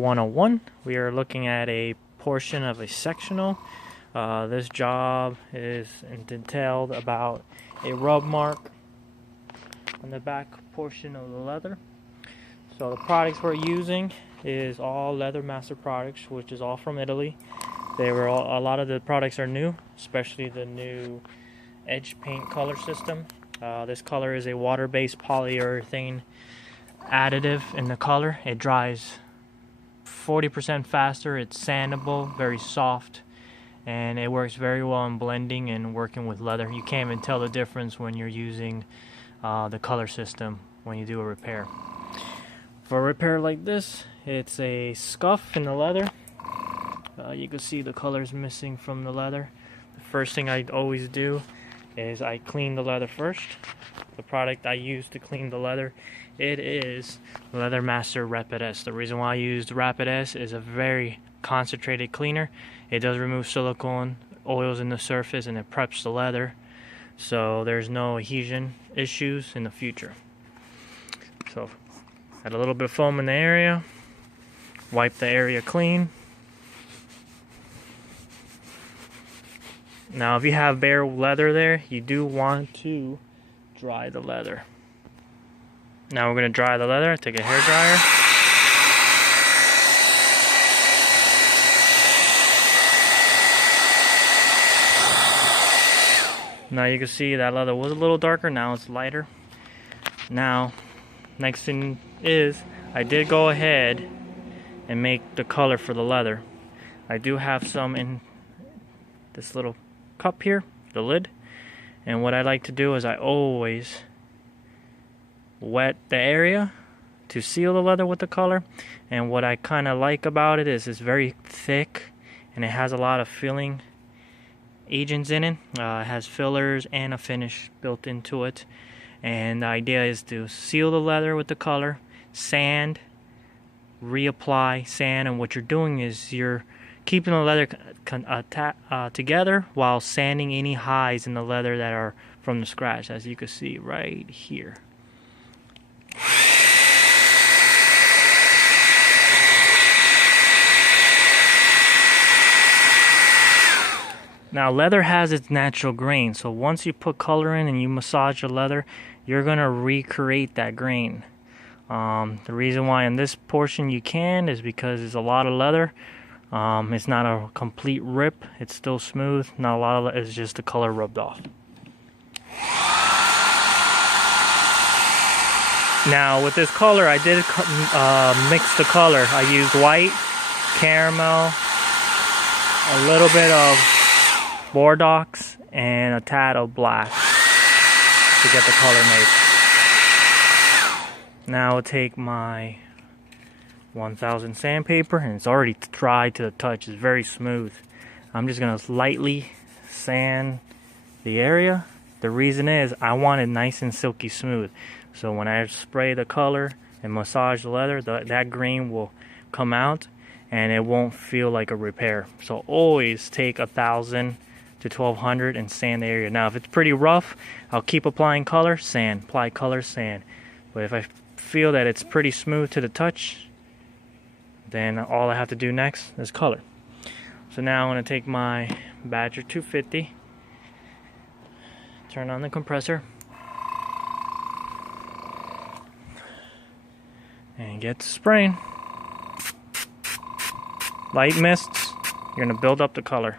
101. We are looking at a portion of a sectional. This job is entailed about a rub mark on the back portion of the leather. So the products we're using is all Leather Master products, which is all from Italy. A lot of the products are new, especially the new edge paint color system. This color is a water-based polyurethane additive in the color. It dries 40% faster. It's sandable, very soft, and it works very well in blending and working with leather. You can't even tell the difference when you're using the color system when you do a repair. For a repair like this, it's a scuff in the leather. You can see the color's missing from the leather. The first thing I always do is I clean the leather first. The product I use to clean the leather, it is Leather Master Rapid S. The reason why I used Rapid S is a very concentrated cleaner. It does remove silicone oils in the surface and it preps the leather, so there's no adhesion issues in the future. So add a little bit of foam in the area, wipe the area clean. Now if you have bare leather there, you do want to dry the leather. Now we're going to dry the leather. Take a hair dryer. Now you can see that leather was a little darker, now it's lighter. Now, next thing is, I did go ahead and make the color for the leather. I do have some in this little cup here, the lid, and what I like to do is I always wet the area to seal the leather with the color. And what I kind of like about it is it's very thick and it has a lot of filling agents in it. It has fillers and a finish built into it, and the idea is to seal the leather with the color, sand, reapply, sand, and what you're doing is you're keeping the leather together while sanding any highs in the leather that are from the scratch, as you can see right here. Now leather has its natural grain, so once you put color in and you massage the leather, you're going to recreate that grain. The reason why in this portion you can is because there's a lot of leather. It's not a complete rip, it's still smooth, not a lot of it, it's just the color rubbed off. Now with this color, I did mix the color. I used white, caramel, a little bit of Bordeaux, and a tad of black to get the color made. Now I'll take my 1000 sandpaper, and it's already dry to the touch. It's very smooth. I'm just going to lightly sand the area. The reason is I want it nice and silky smooth. So when I spray the color and massage the leather, that grain will come out and it won't feel like a repair. So always take 1000 to 1200 and sand the area. Now if it's pretty rough, I'll keep applying color, sand, apply color, sand. But if I feel that it's pretty smooth to the touch, then all I have to do next is color. So now I'm going to take my Badger 250, turn on the compressor, and get to spraying. Light mists, you're going to build up the color.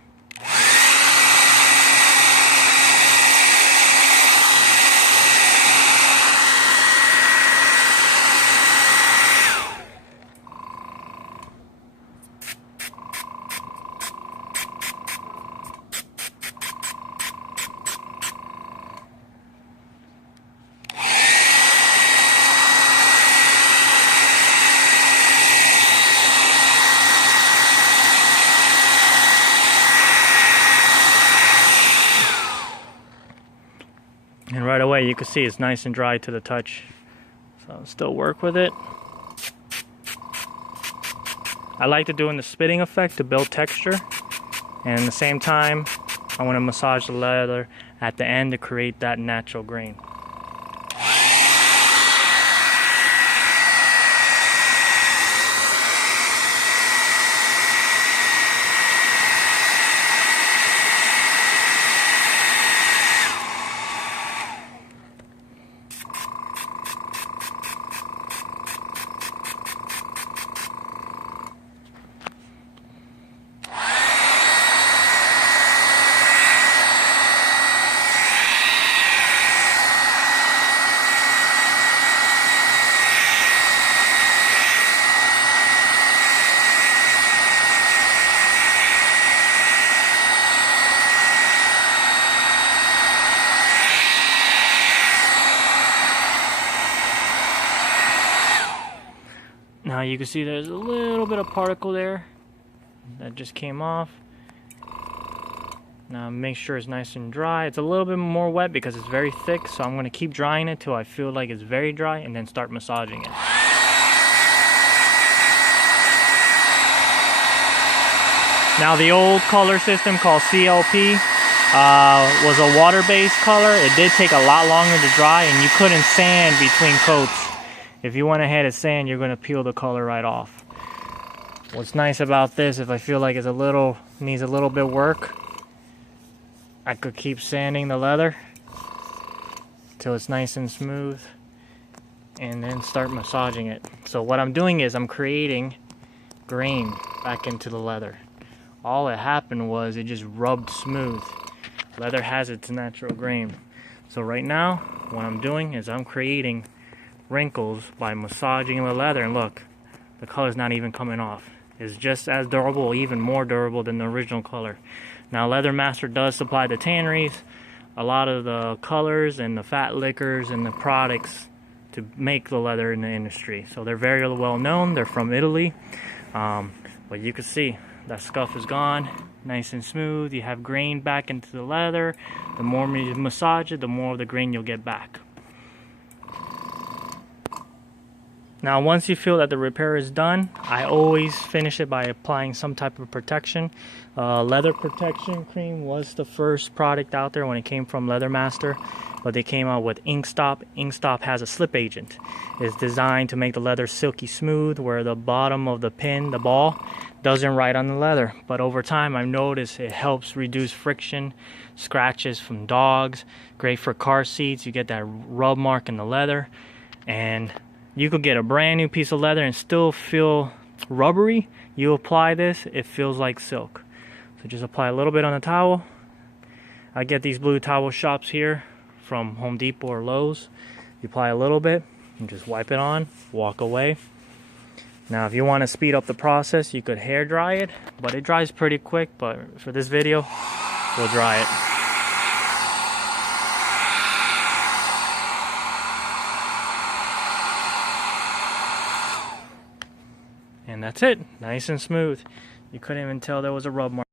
And right away you can see it's nice and dry to the touch. So I'll still work with it. I like to do in the spitting effect to build texture. And at the same time, I want to massage the leather at the end to create that natural grain. you can see there's a little bit of particle there that just came off. Now make sure it's nice and dry. It's a little bit more wet because it's very thick, so I'm going to keep drying it till I feel like it's very dry and then start massaging it. Now the old color system called CLP was a water-based color. It did take a lot longer to dry, and you couldn't sand between coats. If you went ahead and sand, you're going to peel the color right off. What's nice about this, if I feel like it's needs a little bit work, I could keep sanding the leather till it's nice and smooth and then start massaging it. So what I'm doing is I'm creating grain back into the leather. All that happened was it just rubbed smooth. Leather has its natural grain. So right now, what I'm doing is I'm creating wrinkles by massaging the leather, and look, the color's not even coming off. It's just as durable, even more durable than the original color. Now Leather Master does supply the tanneries, a lot of the colors and the fat liquors and the products to make the leather in the industry. So they're very well known. They're from Italy. But you can see that scuff is gone, nice and smooth. You have grain back into the leather. The more you massage it, the more of the grain you'll get back. Now once you feel that the repair is done, I always finish it by applying some type of protection. Leather protection cream was the first product out there when it came from Leather Master, but they came out with Ink Stop. Ink Stop has a slip agent. It's designed to make the leather silky smooth, where the bottom of the pin, the ball, doesn't ride on the leather. But over time I've noticed it helps reduce friction, scratches from dogs, great for car seats. You get that rub mark in the leather, and you could get a brand new piece of leather and still feel rubbery. You apply this, it feels like silk. So just apply a little bit on the towel. I get these blue towel shops here from Home Depot or Lowe's. You apply a little bit and just wipe it on, walk away. Now if you want to speed up the process, you could hair dry it, but it dries pretty quick. But for this video, we'll dry it. And that's it, nice and smooth. You couldn't even tell there was a rub mark.